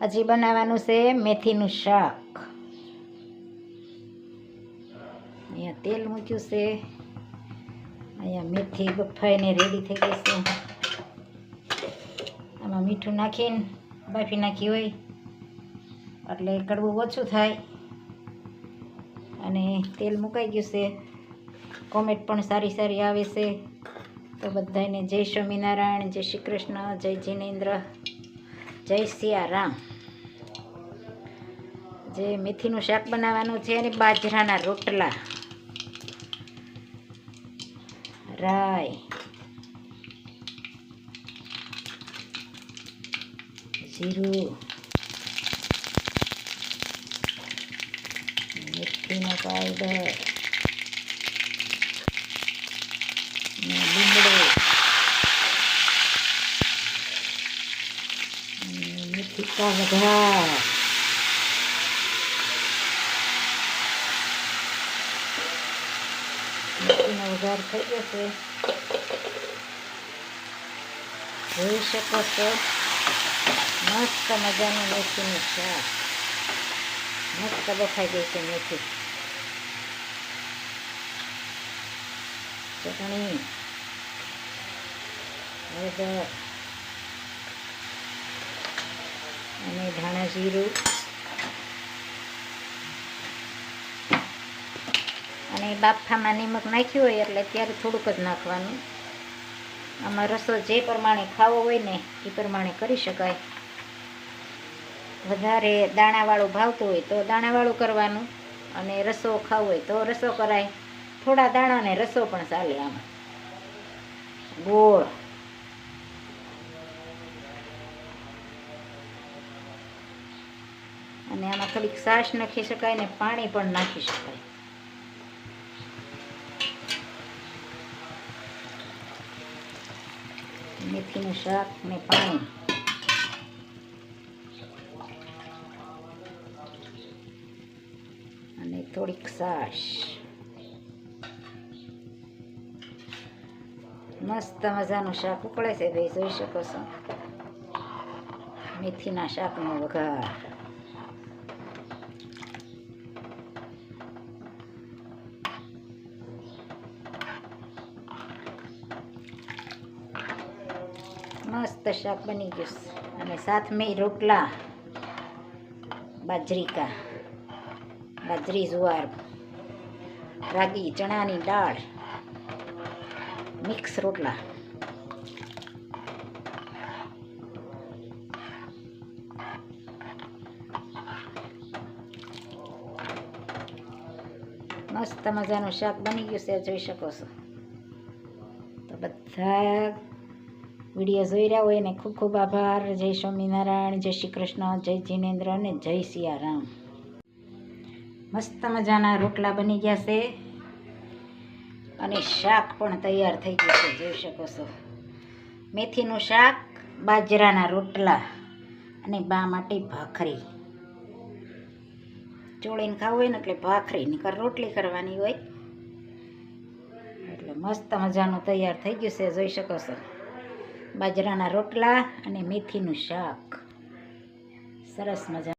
હજી બનાવવાનું છે મેથીનું શાક. અહીંયા તેલ મૂક્યું છે. અહીંયા મેથી બફાઈને રેડી થઈ ગઈ છે. આમાં મીઠું નાખીને બાફી નાખી હોય એટલે કડવું ઓછું થાય. અને તેલ મુકાઈ ગયું છે. કોમેન્ટ પણ સારી સારી આવે છે. તો બધાને જય સ્વામિનારાયણ, જય શ્રી કૃષ્ણ, જય જિનેન્દ્ર, જય સિયારામ. જે મેથીનું શાક બનાવવાનું છે અને બાજરાના રોટલા, રાઈ, જીરું, મેથીનો પાવડર, લીમડો, મેથી કા વઘાર, મેથીનો વઘાર થઈ જશે. જોઈ શકો છો મસ્ત મજાનું મેથીનું શાક. મસ્ત બફાઈ ગઈ છે મેથી. ચટણી, હળદર અને ધાણા જીરું અને બાફામાં નિમક નાખ્યું હોય એટલે ત્યારે થોડુંક જ નાખવાનું. આમાં રસો જે પ્રમાણે ખાવો હોય ને એ પ્રમાણે કરી શકાય. વધારે દાણાવાળું ભાવતું હોય તો દાણાવાળું કરવાનું, અને રસો ખાવો હોય તો રસો કરાય. થોડા દાણા ને રસો પણ ચાલે. આમાં ગોળ, અને આમાં થોડીક છાશ નાખી શકાય ને પાણી પણ નાખી શકાય. મેથીનું શાક ને પાણી, અને થોડીક છાશ. મસ્ત મજાનું શાક ઉકળે છે ભાઈ, જોઈ શકો છો. મેથીના શાકનો વઘાર. મસ્ત શાક બની ગયું. અને સાથમાં રોટલા, બાજરી, જુવાર, રાગી, ચણાની દાળ, મિક્સ રોટલા. મસ્ત મજાનું શાક બની ગયું છે, જોઈ શકો છો. તો બધા વિડીયો જોઈ રહ્યા હોય ને ખૂબ ખૂબ આભાર. જય સ્વામિનારાયણ, જય શ્રી કૃષ્ણ, જય જિનેન્દ્ર અને જય સિયારામ. મસ્ત મજાના રોટલા બની ગયા છે અને શાક પણ તૈયાર થઈ ગયું છે, જોઈ શકો છો. મેથીનું શાક, બાજરાના રોટલા અને બા માટે ભાખરી. ચોળીને ખાવું હોય ને એટલે ભાખરી, નકર રોટલી કરવાની હોય. એટલે મસ્ત મજાનું તૈયાર થઈ ગયું છે, જોઈ શકો છો. બાજરાના રોટલા અને મેથીનું શાક, સરસ મજા.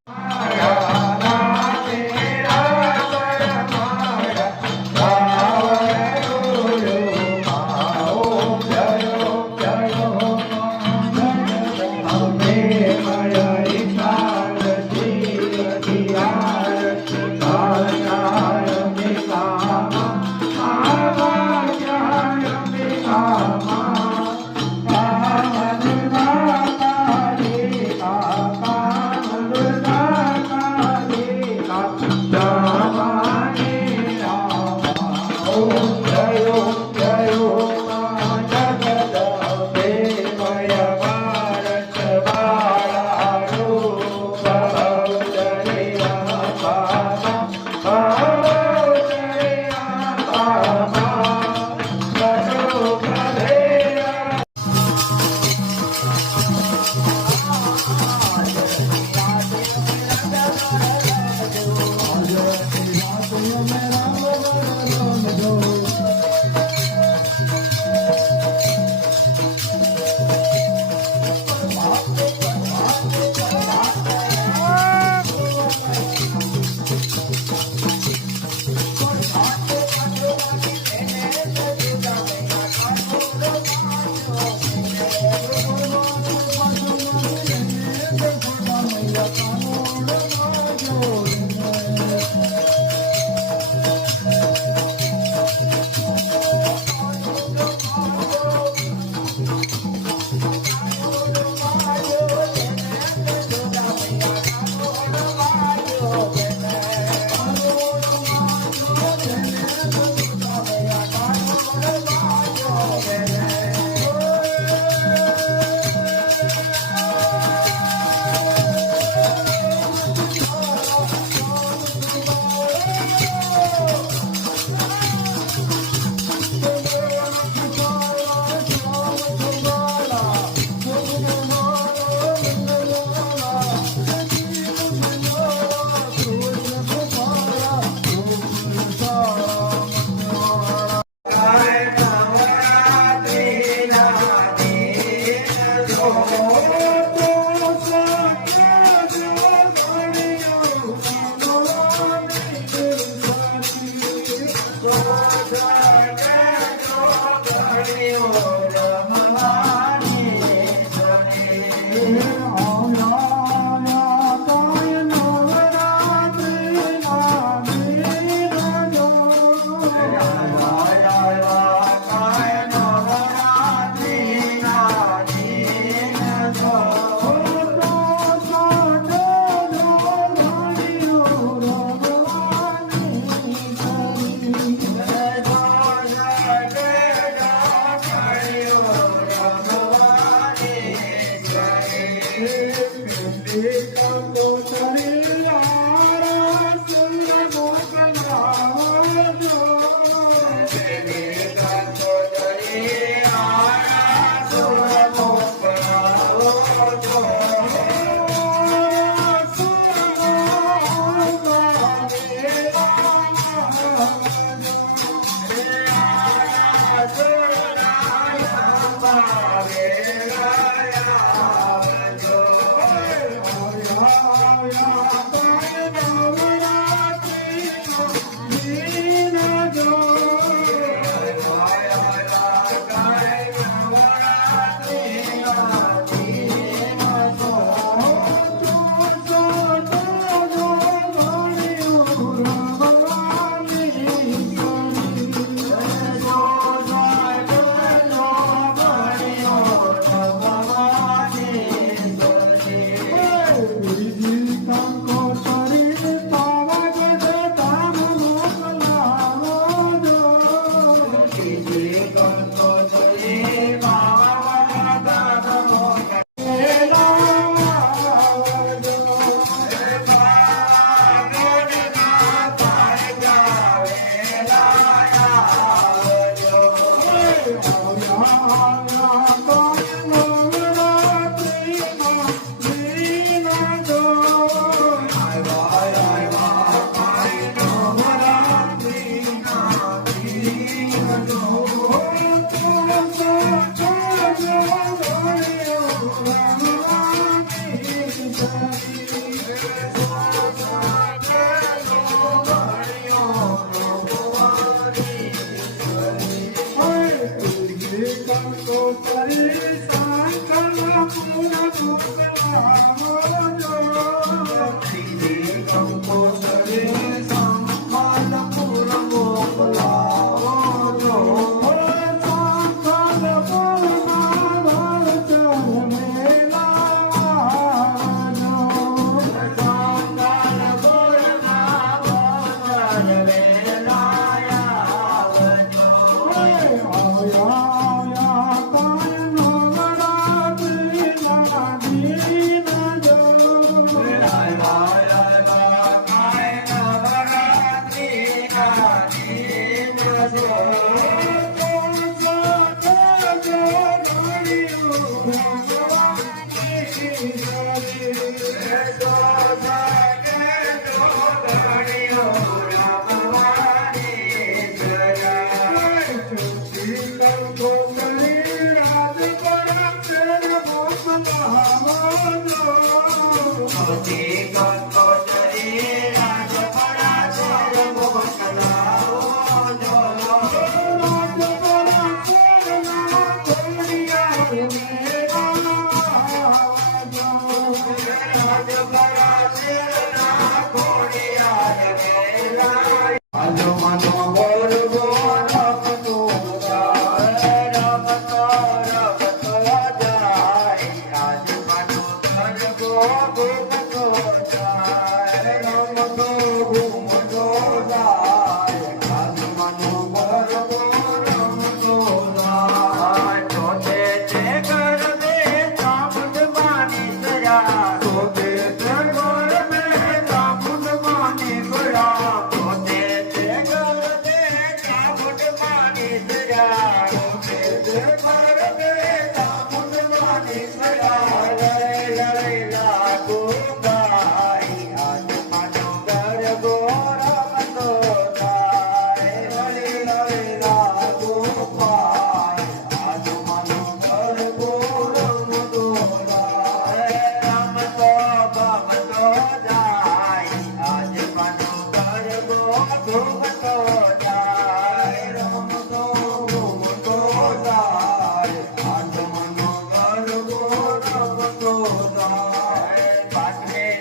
પાટલે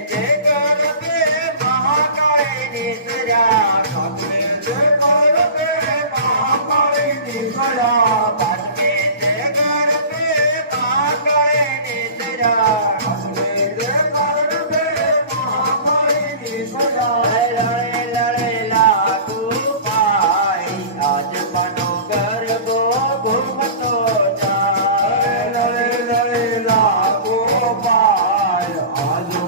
આજો